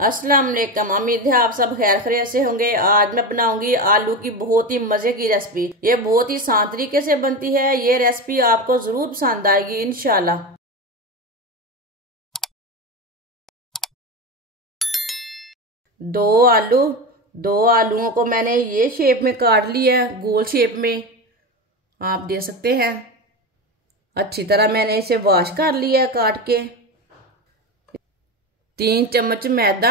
अस्सलाम वालेकुम। उम्मीद है आप सब खैर खैरियत से होंगे। आज मैं बनाऊंगी आलू की बहुत ही मजे की रेसिपी। ये बहुत ही आसान तरीके से बनती है। ये रेसिपी आपको जरूर पसंद आएगी इंशाल्लाह। दो आलूओं को मैंने ये शेप में काट लिया है, गोल शेप में आप देख सकते हैं। अच्छी तरह मैंने इसे वॉश कर लिया है काट के। 3 चम्मच मैदा।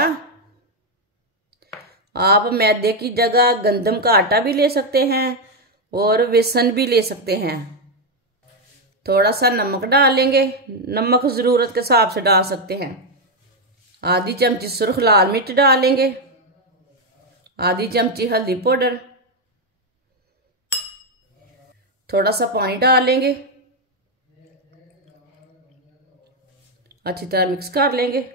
आप मैदे की जगह गंदम का आटा भी ले सकते हैं और बेसन भी ले सकते हैं। थोड़ा सा नमक डालेंगे, नमक जरूरत के हिसाब से डाल सकते हैं। आधी चमची सुर्ख लाल मिर्च डालेंगे, आधी चमची हल्दी पाउडर, थोड़ा सा पानी डालेंगे, अच्छी तरह मिक्स कर लेंगे।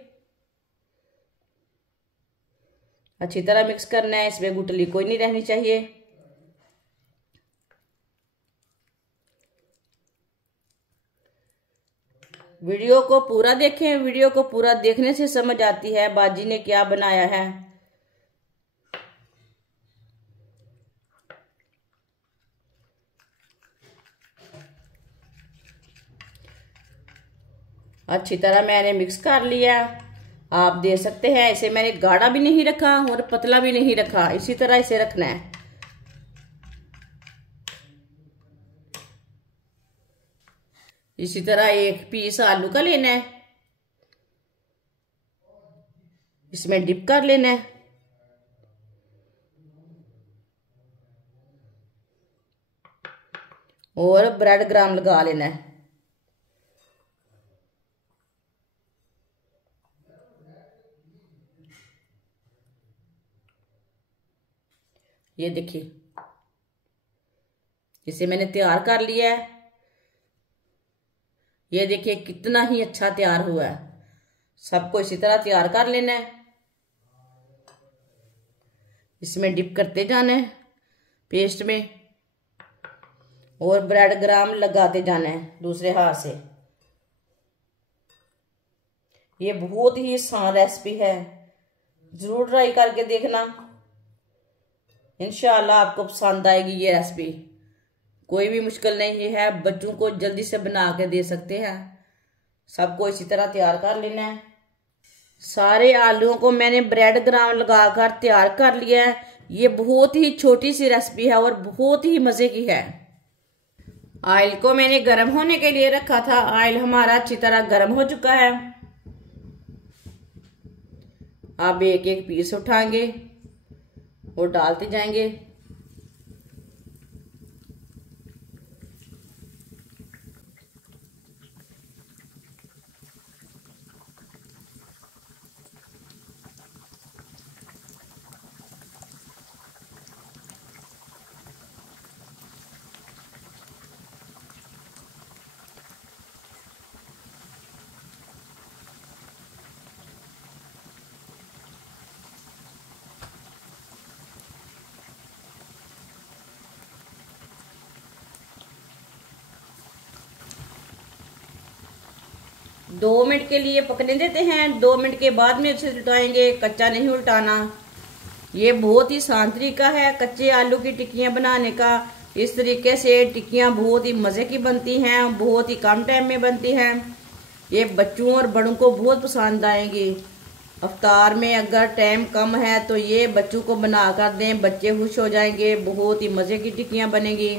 अच्छी तरह मिक्स करना है, इसमें गुठली कोई नहीं रहनी चाहिए। वीडियो को पूरा देखें, वीडियो को पूरा देखने से समझ आती है बाजी ने क्या बनाया है। अच्छी तरह मैंने मिक्स कर लिया। आप देख सकते हैं इसे मैंने गाढ़ा भी नहीं रखा और पतला भी नहीं रखा, इसी तरह इसे रखना है। इसी तरह एक पीस आलू का लेना है, इसमें डिप कर लेना है। और ब्रेड क्रम्ब लगा लेना है। ये देखिए इसे मैंने तैयार कर लिया है। ये देखिए कितना ही अच्छा तैयार हुआ है। सबको इसी तरह तैयार कर लेना है। इसमें डिप करते जाना है पेस्ट में और ब्रेड क्रम्ब लगाते जाना है दूसरे हाथ से। ये बहुत ही आसान रेसिपी है, जरूर ट्राई करके देखना। इंशाल्लाह आपको पसंद आएगी ये रेसिपी। कोई भी मुश्किल नहीं है, बच्चों को जल्दी से बना के दे सकते हैं। सबको इसी तरह तैयार कर लेना है। सारे आलूओं को मैंने ब्रेड क्रम्ब लगाकर तैयार कर लिया है। ये बहुत ही छोटी सी रेसिपी है और बहुत ही मजे की है। ऑयल को मैंने गर्म होने के लिए रखा था। ऑयल हमारा अच्छी तरह गर्म हो चुका है। अब एक एक पीस उठाएंगे और डालते जाएंगे। दो मिनट के लिए पकने देते हैं। 2 मिनट के बाद में इसे उल्टाएंगे, कच्चा नहीं उल्टाना। ये बहुत ही आसान तरीका है कच्चे आलू की टिक्कियां बनाने का। इस तरीके से टिक्कियां बहुत ही मजे की बनती हैं, बहुत ही कम टाइम में बनती हैं। ये बच्चों और बड़ों को बहुत पसंद आएंगी। अफ्तार में अगर टाइम कम है तो ये बच्चों को बना कर दें, बच्चे खुश हो जाएंगे। बहुत ही मजे की टिक्कियां बनेगी।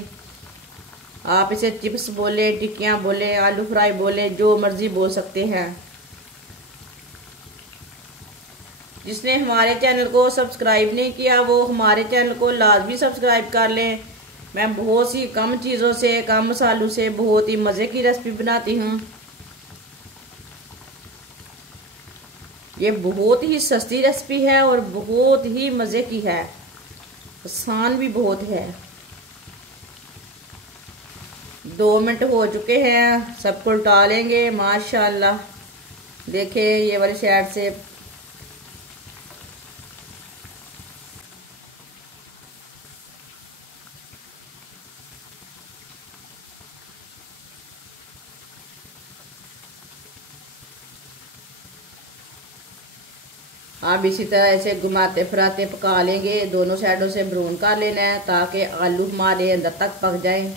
आप इसे चिप्स बोले, टिक्कियां बोले, आलू फ्राई बोले, जो मर्जी बोल सकते हैं। जिसने हमारे चैनल को सब्सक्राइब नहीं किया वो हमारे चैनल को लाजमी सब्सक्राइब कर लें। मैं बहुत सी कम चीज़ों से, कम मसालों से बहुत ही मज़े की रेसिपी बनाती हूँ। ये बहुत ही सस्ती रेसिपी है और बहुत ही मज़े की है, आसान भी बहुत है। 2 मिनट हो चुके हैं, सबको उल्टा लेंगे। माशाल्लाह देखें ये वाली साइड से आप इसी तरह से घुमाते फिराते पका लेंगे। दोनों साइडों से ब्राउन कर लेना है ताकि आलू हमारे अंदर तक पक जाए।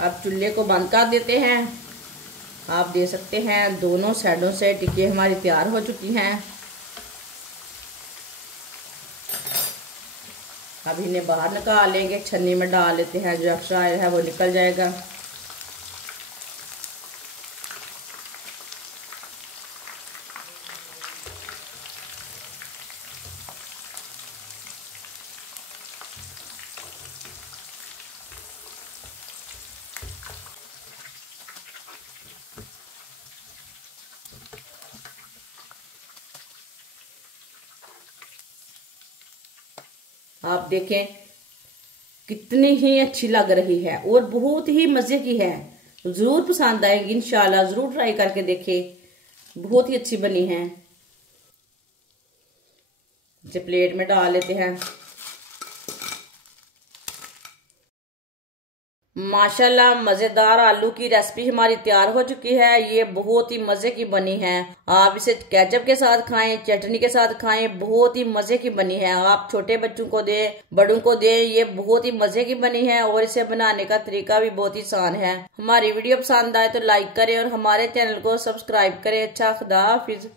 अब चूल्हे को बंद कर देते हैं। आप देख सकते हैं दोनों साइडों से टिक्की हमारी तैयार हो चुकी हैं। अब इन्हें बाहर निकाल लेंगे, छन्नी में डाल लेते हैं, जो एक्स्ट्रा ऑयल है वो निकल जाएगा। आप देखें कितनी ही अच्छी लग रही है और बहुत ही मजे की है। जरूर पसंद आएगी, इंशाल्लाह जरूर ट्राई करके देखें। बहुत ही अच्छी बनी है। इसे प्लेट में डाल लेते हैं। माशाल्लाह मजेदार आलू की रेसिपी हमारी तैयार हो चुकी है। ये बहुत ही मजे की बनी है। आप इसे केचप के साथ खाएं, चटनी के साथ खाएं, बहुत ही मजे की बनी है। आप छोटे बच्चों को दें, बड़ों को दें, ये बहुत ही मजे की बनी है और इसे बनाने का तरीका भी बहुत ही आसान है। हमारी वीडियो पसंद आए तो लाइक करें और हमारे चैनल को सब्सक्राइब करें। अच्छा, खुदा हाफिज।